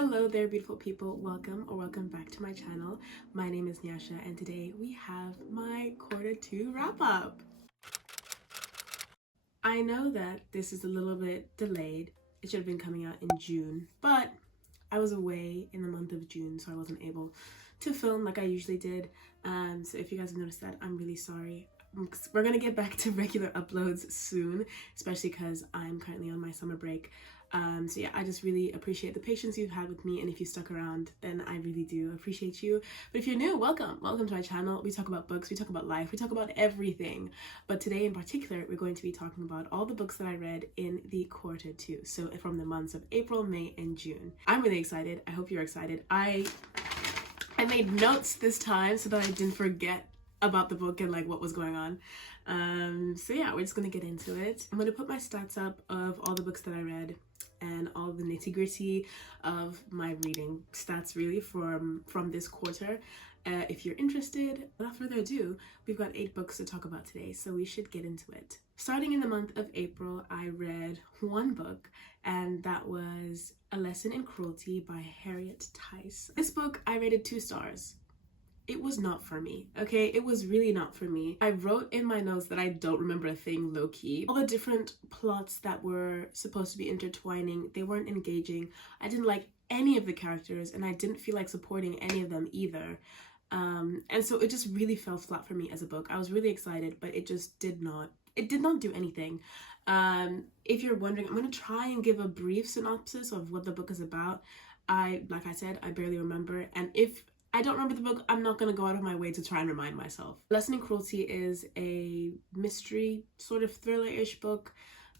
Hello there, beautiful people. Welcome back to my channel. My name is Nyasha, and today we have my Q2 wrap up. I know that this is a little bit delayed. It should have been coming out in June, but I was away in the month of June, so I wasn't able to film like I usually did. So if you guys have noticed that, I'm really sorry. We're gonna get back to regular uploads soon, especially because I'm currently on my summer break. So yeah, I just really appreciate the patience you've had with me, and if you stuck around, then I really do appreciate you. But if you're new, welcome to my channel. We talk about books, we talk about life, we talk about everything. But today in particular, we're going to be talking about all the books that I read in the Q2, so from the months of April, May, and June. I'm really excited. I hope you're excited. I made notes this time so that I didn't forget about the book and like what was going on. So yeah, we're just gonna get into it. I'm gonna put my stats up of all the books that I read and all the nitty-gritty of my reading stats really from this quarter. If you're interested, without further ado, we've got 8 books to talk about today, so we should get into it. Starting in the month of April, I read one book, and that was A Lesson in Cruelty by Harriet Tice. This book I rated 2 stars. It was not for me, okay? It was really not for me. I wrote in my notes that I don't remember a thing low-key. All the different plots that were supposed to be intertwining, they weren't engaging. I didn't like any of the characters, and I didn't feel like supporting any of them either. And so it just really fell flat for me as a book. I was really excited, but it just did not do anything. If you're wondering, I'm gonna try and give a brief synopsis of what the book is about. Like I said, I barely remember, and if I don't remember the book, I'm not going to go out of my way to try and remind myself. Lesson in Cruelty is a mystery, sort of thriller-ish book,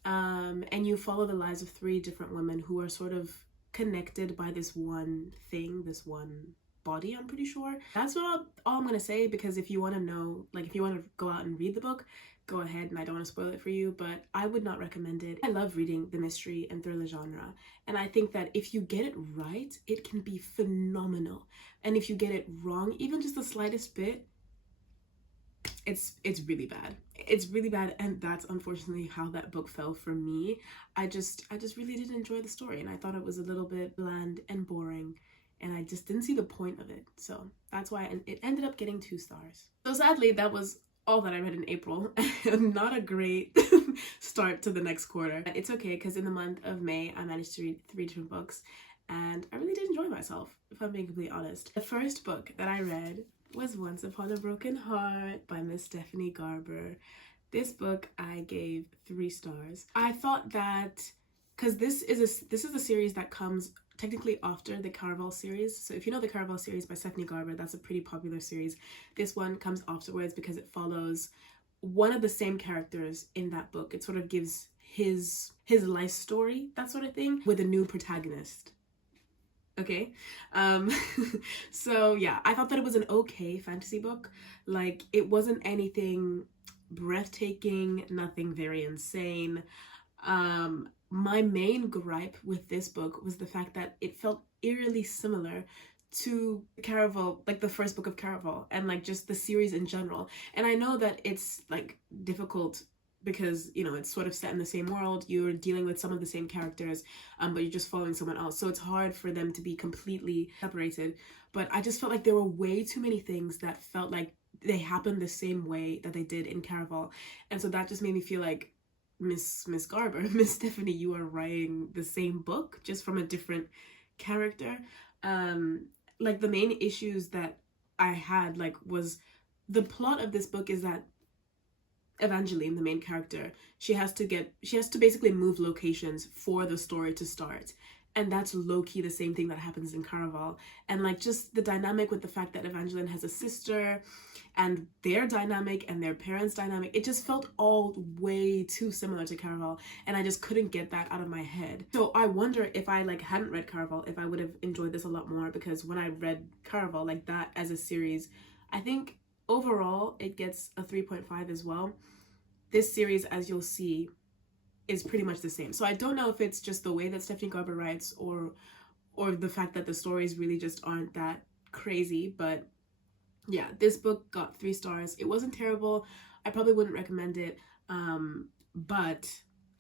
and you follow the lives of 3 different women who are sort of connected by this one thing, this one body, I'm pretty sure. That's all I'm going to say, because if you want to know, like if you want to go out and read the book, go ahead, and I don't want to spoil it for you, but I would not recommend it. I love reading the mystery and thriller genre, and I think that if you get it right, it can be phenomenal. And if you get it wrong, even just the slightest bit, it's really bad. It's really bad, and that's unfortunately how that book fell for me. I just really didn't enjoy the story, and I thought it was a little bit bland and boring, and I just didn't see the point of it. So that's why it ended up getting 2 stars. So sadly, that was all that I read in April. Not a great start to the next quarter. It's okay, because in the month of May, I managed to read 3 different books, and I really did enjoy myself, if I'm being completely honest. The first book that I read was Once Upon a Broken Heart by Miss Stephanie Garber. This book I gave 3 stars. I thought that, because this is a series that comes technically after the Caraval series. So if you know the Caraval series by Stephanie Garber, that's a pretty popular series. This one comes afterwards because it follows one of the same characters in that book. It sort of gives his life story, that sort of thing, with a new protagonist. Okay, so yeah, I thought that it was an okay fantasy book. Like, it wasn't anything breathtaking, nothing very insane. My main gripe with this book was the fact that it felt eerily similar to Caraval, like the first book of Caraval, and like just the series in general. And I know that it's like difficult because, you know, it's sort of set in the same world, you're dealing with some of the same characters, but you're just following someone else, so it's hard for them to be completely separated. But I just felt like there were way too many things that felt like they happened the same way that they did in Caraval, and so that just made me feel like, Miss Garber, Miss Stephanie, you are writing the same book just from a different character. Like, the main issues that I had, like, was the plot of this book is that Evangeline, the main character, she has to basically move locations for the story to start. And that's low-key the same thing that happens in Caraval. And like, just the dynamic with the fact that Evangeline has a sister, and their dynamic and their parents' dynamic, it just felt all way too similar to Caraval, and I just couldn't get that out of my head. So I wonder if I like hadn't read Caraval, if I would have enjoyed this a lot more, because when I read Caraval, like that as a series, I think overall it gets a 3.5 as well. This series, as you'll see, is pretty much the same. So I don't know if it's just the way that Stephanie Garber writes, or the fact that the stories really just aren't that crazy, but yeah, this book got 3 stars. It wasn't terrible. I probably wouldn't recommend it, but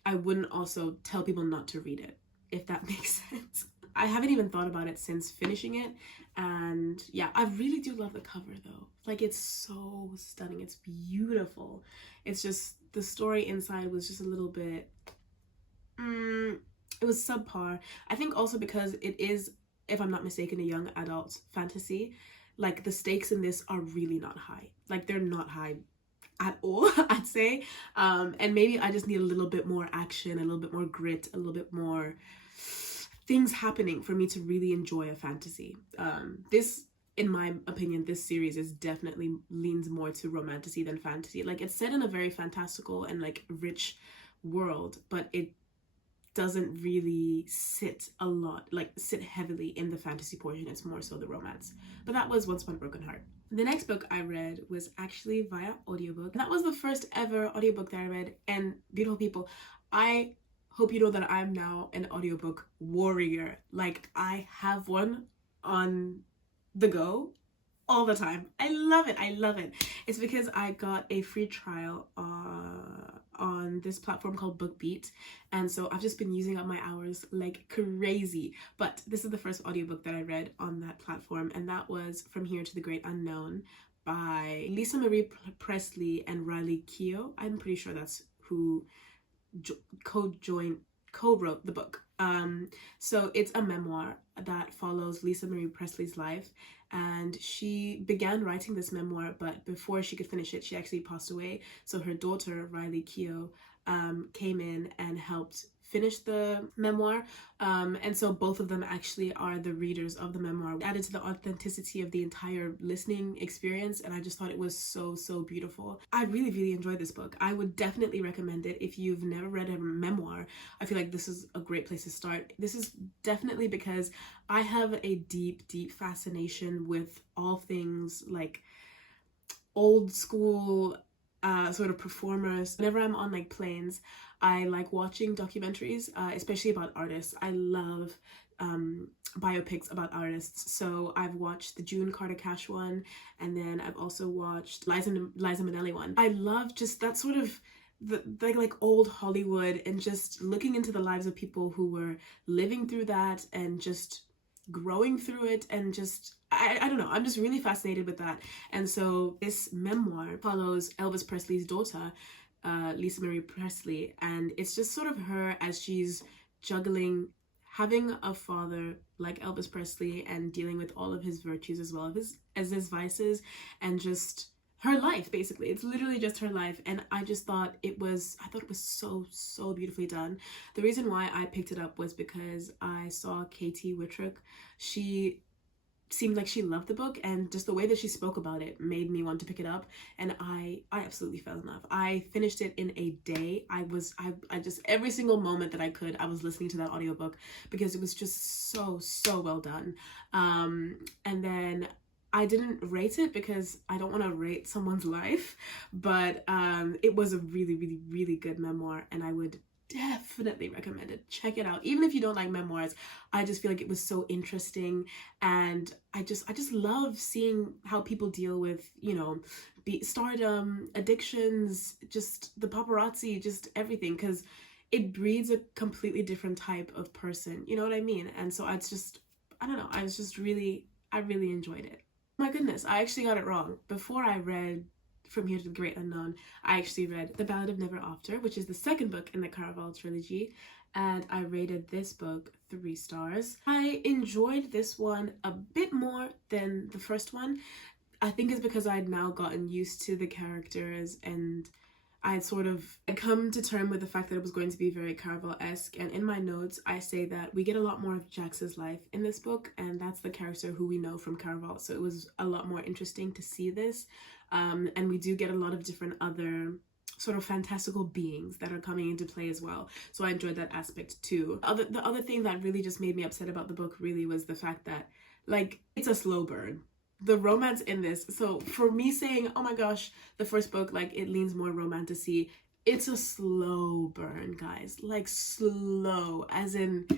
I wouldn't also tell people not to read it, if that makes sense. I haven't even thought about it since finishing it. And yeah, I really do love the cover though. Like, it's so stunning. It's beautiful. It's just, the story inside was just a little bit, it was subpar. I think also because it is, if I'm not mistaken, a young adult fantasy. Like, the stakes in this are really not high. Like, they're not high at all, I'd say. And maybe I just need a little bit more action, a little bit more grit, a little bit more things happening for me to really enjoy a fantasy. This, in my opinion, this series is definitely leans more to romantasy than fantasy. Like, it's set in a very fantastical and like rich world, but it doesn't really sit heavily in the fantasy portion. It's more so the romance. But that was Once Upon a Broken Heart. The next book I read was actually via audiobook. That was the first ever audiobook that I read. And beautiful people, I hope you know that I'm now an audiobook warrior. Like, I have one on the go all the time. I love it. I love it. It's because I got a free trial on this platform called BookBeat, and so I've just been using up my hours like crazy. But this is the first audiobook that I read on that platform, and that was From Here to the Great Unknown by Lisa Marie Presley and Riley Keough. I'm pretty sure that's who co-wrote the book. So it's a memoir that follows Lisa Marie Presley's life, and she began writing this memoir, but before she could finish it, she actually passed away. So her daughter, Riley Keough, came in and helped finish the memoir, and so both of them actually are the readers of the memoir. It added to the authenticity of the entire listening experience, and I just thought it was so beautiful. I really enjoyed this book. I would definitely recommend it if you've never read a memoir. I feel like this is a great place to start. This is definitely because I have a deep fascination with all things like old school sort of performers. Whenever I'm on like planes, I like watching documentaries, especially about artists. I love biopics about artists. So I've watched the June Carter Cash one, and then I've also watched Liza Minnelli one. I love just that sort of like old Hollywood, and just looking into the lives of people who were living through that and just growing through it, and just I don't know, I'm just really fascinated with that. And so this memoir follows Elvis Presley's daughter, Lisa Marie Presley, and it's just sort of her as she's juggling having a father like Elvis Presley and dealing with all of his virtues as well as his vices, and just her life. Basically, it's literally just her life. And I thought it was so beautifully done. The reason why I picked it up was because I saw Katie Whitrick. She seemed like she loved the book, and just the way that she spoke about it made me want to pick it up, and I absolutely fell in love. I finished it in a day. I just, every single moment that I could, I was listening to that audiobook because it was just so well done. And then I didn't rate it because I don't want to rate someone's life, but it was a really good memoir, and I would definitely recommend it. Check it out. Even if you don't like memoirs, I just feel like it was so interesting, and I just love seeing how people deal with, you know, stardom, addictions, just the paparazzi, just everything, because it breeds a completely different type of person, you know what I mean? And so I don't know, I really enjoyed it. My goodness, I actually got it wrong. Before I read From Here to the Great Unknown, I actually read The Ballad of Never After, which is the second book in the Caraval trilogy, and I rated this book 3 stars. I enjoyed this one a bit more than the first one. I think it's because I'd now gotten used to the characters, and I'd sort of come to term with the fact that it was going to be very Caraval-esque. And in my notes, I say that we get a lot more of Jax's life in this book, and that's the character who we know from Caraval. So it was a lot more interesting to see this. And we do get a lot of different other sort of fantastical beings that are coming into play as well. So I enjoyed that aspect too. The other thing that really just made me upset about the book really was the fact that, like, it's a slow burn. The romance in this, so for me saying, oh my gosh, the first book, like, it leans more romantasy, it's a slow burn, guys. Like, slow, as in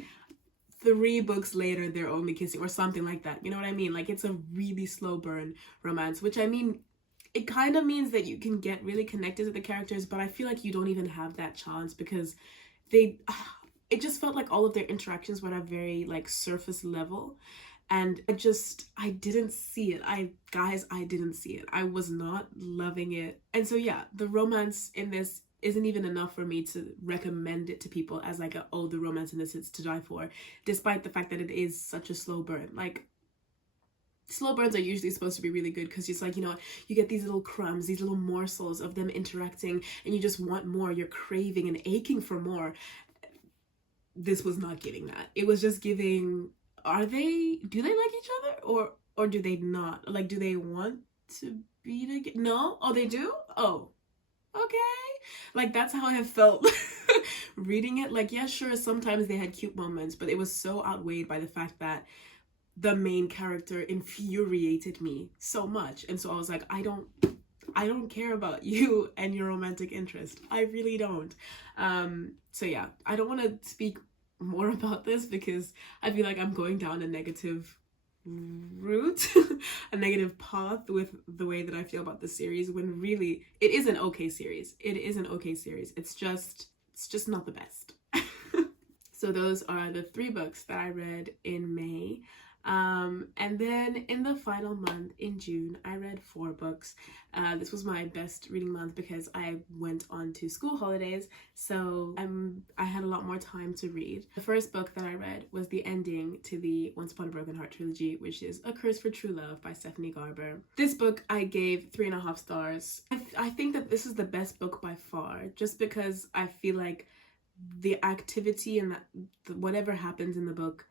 3 books later they're only kissing or something like that, you know what I mean? Like, it's a really slow burn romance, which I mean, it kind of means that you can get really connected to the characters, but I feel like you don't even have that chance because they it just felt like all of their interactions were at a very like surface level. And I didn't see it. I didn't see it. I was not loving it. And so yeah, the romance in this isn't even enough for me to recommend it to people as like oh, the romance in this is to die for, despite the fact that it is such a slow burn. Like, slow burns are usually supposed to be really good because it's like, you know, you get these little crumbs, these little morsels of them interacting, and you just want more. You're craving and aching for more. This was not giving that. It was just giving, do they like each other or do they not? Like, do they want to be together? No? Oh, they do? Oh, okay. Like, that's how I have felt reading it. Like, yeah, sure, sometimes they had cute moments, but it was so outweighed by the fact that the main character infuriated me so much. And so I was like, I don't care about you and your romantic interest. I really don't. So yeah, I don't want to speak more about this because I feel like I'm going down a negative route, a negative path with the way that I feel about the series, when really it is an okay series. It is an okay series. It's just not the best. So those are the 3 books that I read in May. And then in the final month, in June, I read 4 books. This was my best reading month because I went on to school holidays, so I had a lot more time to read. The first book that I read was the ending to the Once Upon a Broken Heart trilogy, which is A Curse for True Love by Stephanie Garber. This book I gave 3.5 stars. I think that this is the best book by far, just because I feel like the activity and whatever happens in the book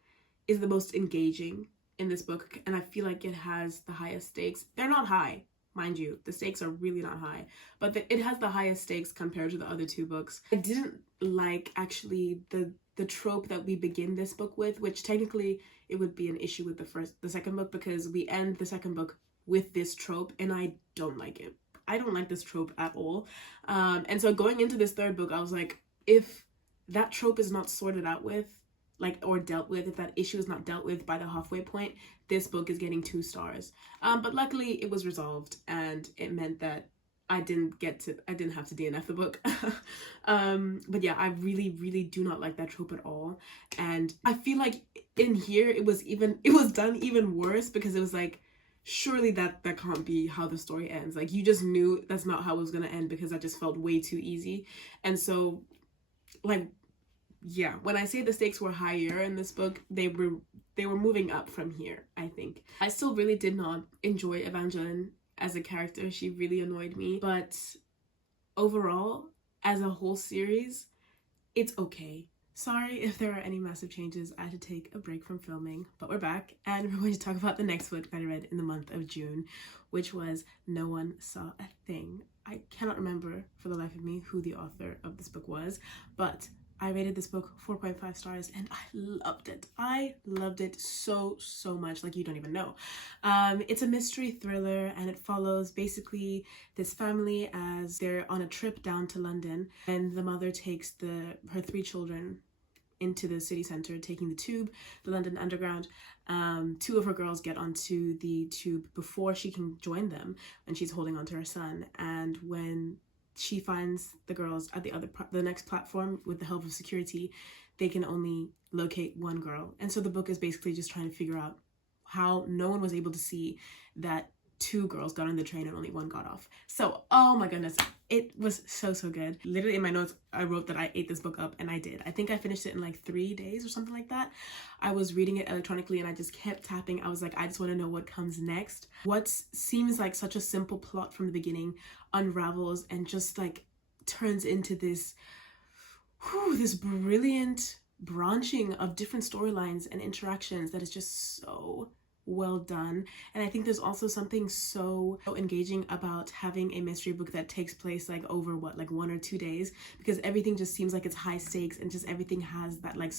is the most engaging in this book, and I feel like it has the highest stakes. They're not high, mind you. The stakes are really not high, but it has the highest stakes compared to the other 2 books. I didn't like actually the trope that we begin this book with, which technically it would be an issue with the second book, because we end the second book with this trope, and I don't like it. I don't like this trope at all. And so going into this 3rd book, I was like, if that trope is not sorted out with, or dealt with, if that issue is not dealt with by the halfway point, this book is getting 2 stars. But luckily it was resolved, and it meant that I didn't have to DNF the book. But yeah, I really, really do not like that trope at all. And I feel like in here it was done even worse, because it was like, surely that can't be how the story ends. Like, you just knew that's not how it was gonna end, because that just felt way too easy. And so, like, yeah, when I say the stakes were higher in this book, they were moving up from here, I think. I still really did not enjoy Evangeline as a character. She really annoyed me. But overall, as a whole series, it's okay. Sorry if there are any massive changes. I had to take a break from filming, but we're back, and we're going to talk about the next book that I read in the month of June, which was No One Saw a Thing. I cannot remember for the life of me who the author of this book was, but I rated this book 4.5 stars, and I loved it. I loved it so much, like you don't even know. It's a mystery thriller, and it follows basically this family as they're on a trip down to London, and the mother takes her 3 children into the city centre, taking the tube, the London Underground. 2 of her girls get onto the tube before she can join them, and she's holding onto her son. And when she finds the girls at the next platform with the help of security, they can only locate 1 girl. And so the book is basically just trying to figure out how no one was able to see that 2 girls got on the train and only 1 got off. So, oh my goodness, it was so good. Literally in my notes, I wrote that I ate this book up, and I did. I think I finished it in like 3 days or something like that. I was reading it electronically, and I just kept tapping. I was like, I just want to know what comes next. What seems like such a simple plot from the beginning unravels and just like turns into this brilliant branching of different storylines and interactions that is just so well done. And I think there's also something so engaging about having a mystery book that takes place like over 1 or 2 days, because everything just seems like it's high stakes, and just everything has that like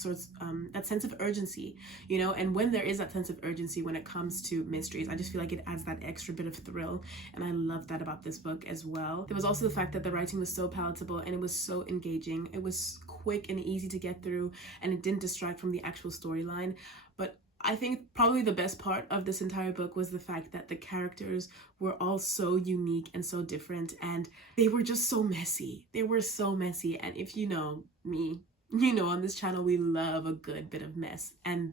that sense of urgency, you know. And when there is that sense of urgency when it comes to mysteries, I just feel like it adds that extra bit of thrill, and I love that about this book as well. There was also the fact that the writing was so palatable, and it was so engaging. It was quick and easy to get through, and it didn't distract from the actual storyline. But I think probably the best part of this entire book was the fact that the characters were all so unique and so different, and they were just so messy. They were so messy, and if you know me, you know, on this channel, we love a good bit of mess. And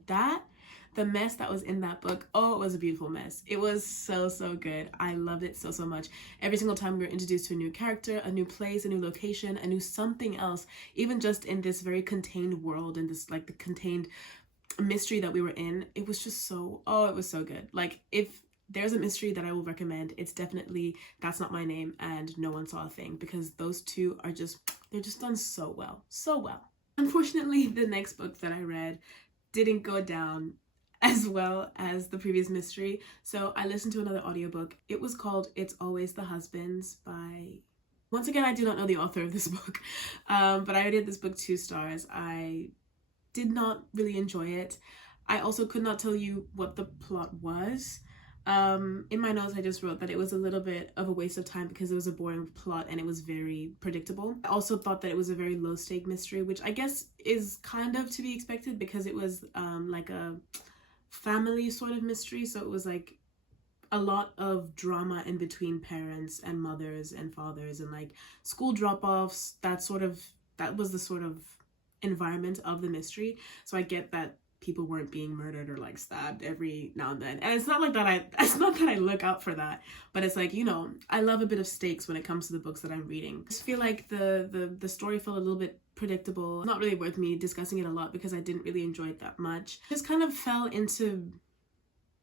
the mess that was in that book, oh, it was a beautiful mess. It was so, so good. I loved it so, so much. Every single time we were introduced to a new character, a new place, a new location, a new something else, even just in this very contained world and this, like, the contained mystery that we were in, it was just so, oh, it was so good. Like, if there's a mystery that I will recommend, it's definitely That's Not My Name and No One Saw a Thing, because those two are just, they're just done so well, so well. Unfortunately, the next book that I read didn't go down as well as the previous mystery, so I listened to another audiobook. It was called It's Always the Husbands by, once again, I do not know the author of this book, but I rated this book 2 stars. I did not really enjoy it. I also could not tell you what the plot was. In my notes I just wrote that it was a little bit of a waste of time because it was a boring plot and it was very predictable. I also thought that it was a very low stake mystery, which I guess is kind of to be expected because it was like a family sort of mystery, so it was like a lot of drama in between parents and mothers and fathers and like school drop-offs. That was the sort of environment of the mystery. So I get that people weren't being murdered or like stabbed every now and then, and it's not that I look out for that, but it's like, you know, I love a bit of stakes when it comes to the books that I'm reading. I just feel like the story felt a little bit predictable. Not really worth me discussing it a lot because I didn't really enjoy it that much. Just kind of fell into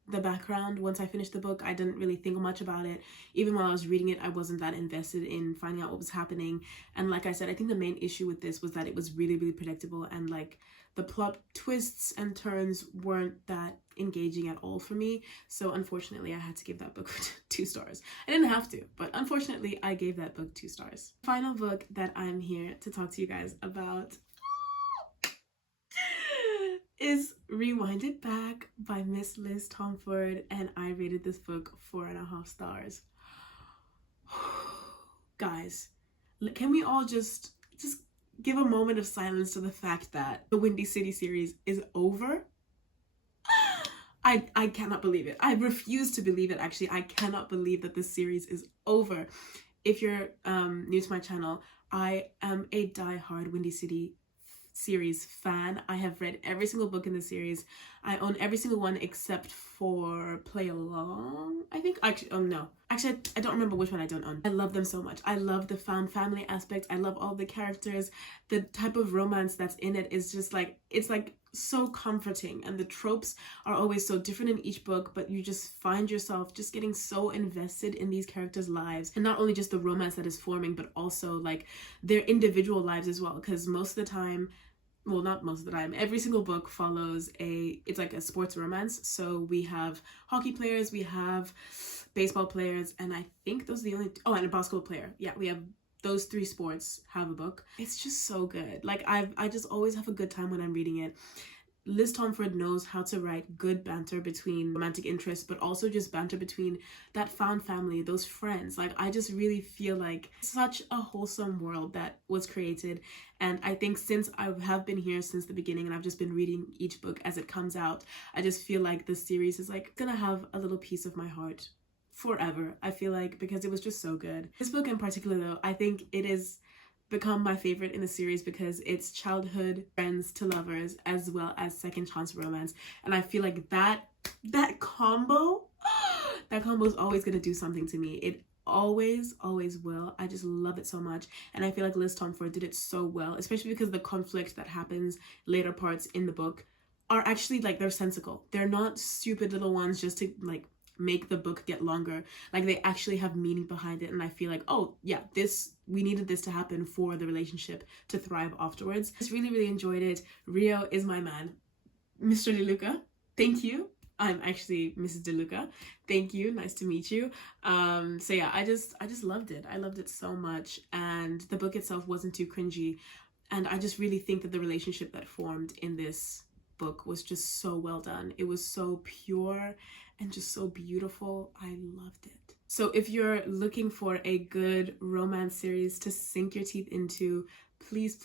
the background once I finished the book. I didn't really think much about it. Even while I was reading it, I wasn't that invested in finding out what was happening. And like I said, I think the main issue with this was that it was really, really predictable, and like the plot twists and turns weren't that engaging at all for me. So unfortunately, I had to give that book 2 stars. I didn't have to, but unfortunately, I gave that book 2 stars. Final book that I'm here to talk to you guys about is Rewind It Back by Miss Liz Tomford, and I rated this book 4.5 stars. Guys, can we all just give a moment of silence to the fact that the Windy City series is over? I cannot believe it. I refuse to believe it, actually. I cannot believe that this series is over. If you're new to my channel, I am a die-hard Windy City series fan. I have read every single book in the series. I own every single one except for Play Along, I think. Actually, oh no. Actually, I don't remember which one I don't own. I love them so much. I love the found family aspect. I love all the characters. The type of romance that's in it is just like, it's like so comforting, and the tropes are always so different in each book, but you just find yourself just getting so invested in these characters' lives, and not only just the romance that is forming, but also like their individual lives as well, because most of the time, well, not most of the time, every single book follows it's like a sports romance. So we have hockey players, we have baseball players, and I think those are the only, oh, and a basketball player. Yeah, we have those 3 sports have a book. It's just so good. Like I just always have a good time when I'm reading it. Liz Tomford knows how to write good banter between romantic interests, but also just banter between that found family, those friends. Like, I just really feel like such a wholesome world that was created. And I think since I have been here since the beginning and I've just been reading each book as it comes out, I just feel like this series is like gonna have a little piece of my heart forever, I feel like, because it was just so good. This book in particular though, I think it is become my favorite in the series because it's childhood friends to lovers as well as second chance romance, and I feel like that combo is always going to do something to me. It always will. I just love it so much, and I feel like Liz Tomford did it so well, especially because the conflict that happens later parts in the book are actually like, they're sensical. They're not stupid little ones just to like make the book get longer. Like, they actually have meaning behind it, and I feel like, oh yeah, we needed this to happen for the relationship to thrive afterwards. I just really enjoyed it. Rio is my man. Mr. DeLuca, thank you. I'm actually Mrs. DeLuca. Thank you. Nice to meet you. So yeah, I just loved it. I loved it so much, and the book itself wasn't too cringy, and I just really think that the relationship that formed in this book was just so well done. It was so pure and just so beautiful. I loved it. So if you're looking for a good romance series to sink your teeth into, please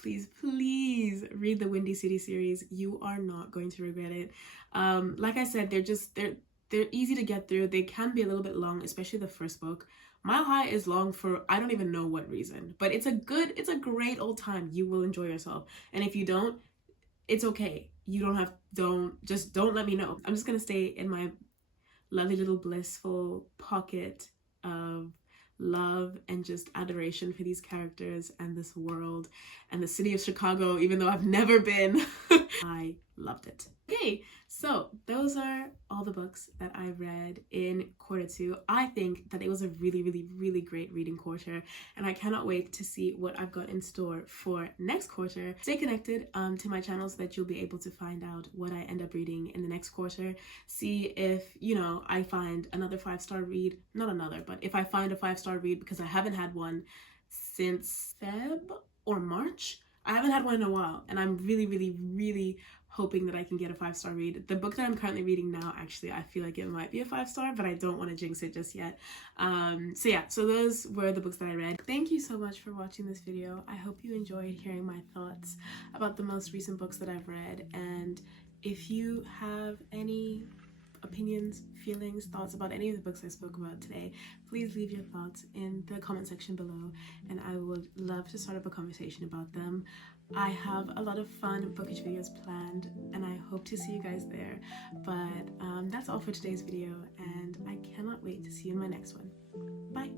read the Windy City series. You are not going to regret it. Like I said, they're easy to get through. They can be a little bit long, especially the first book, Mile High is long for I don't even know what reason, but it's a great old time. You will enjoy yourself. And if you don't, it's okay. You don't have, don't let me know. I'm just gonna stay in my lovely little blissful pocket of love and just adoration for these characters and this world and the city of Chicago, even though I've never been. I loved it. Okay, so those are all the books that I read in Q2. I think that it was a really great reading quarter, and I cannot wait to see what I've got in store for next quarter. Stay connected to my channel so that you'll be able to find out what I end up reading in the next quarter. See if, you know, I find another 5-star read, not another, but if I find a 5-star read, because I haven't had one since Feb or March. I haven't had one in a while, and I'm really hoping that I can get a 5-star read. The book that I'm currently reading now, actually, I feel like it might be a 5-star, but I don't want to jinx it just yet. So yeah, so those were the books that I read. Thank you so much for watching this video. I hope you enjoyed hearing my thoughts about the most recent books that I've read, and if you have any opinions, feelings, thoughts about any of the books I spoke about today, please leave your thoughts in the comment section below, and I would love to start up a conversation about them. I have a lot of fun bookish videos planned, and I hope to see you guys there. But that's all for today's video, and I cannot wait to see you in my next one. Bye!